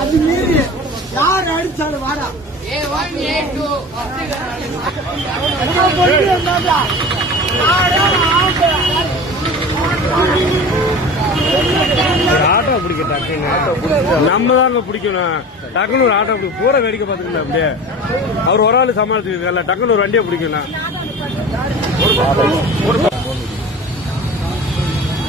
அது மீறி யார் அடிச்சாலும் வாடா ஆட்டோ பிடிக்க டக்குன்னு நம்ம தான் பிடிக்கணும். டக்குன்னு ஒரு ஆட்டோ பிடிக்கும் பூரா வேடிக்கை பார்த்துக்கணும். அப்படியே அவர் ஒரு ஆள் சமாளிச்சுக்கல. டக்குன்னு ஒரு வண்டியை பிடிக்கணும்.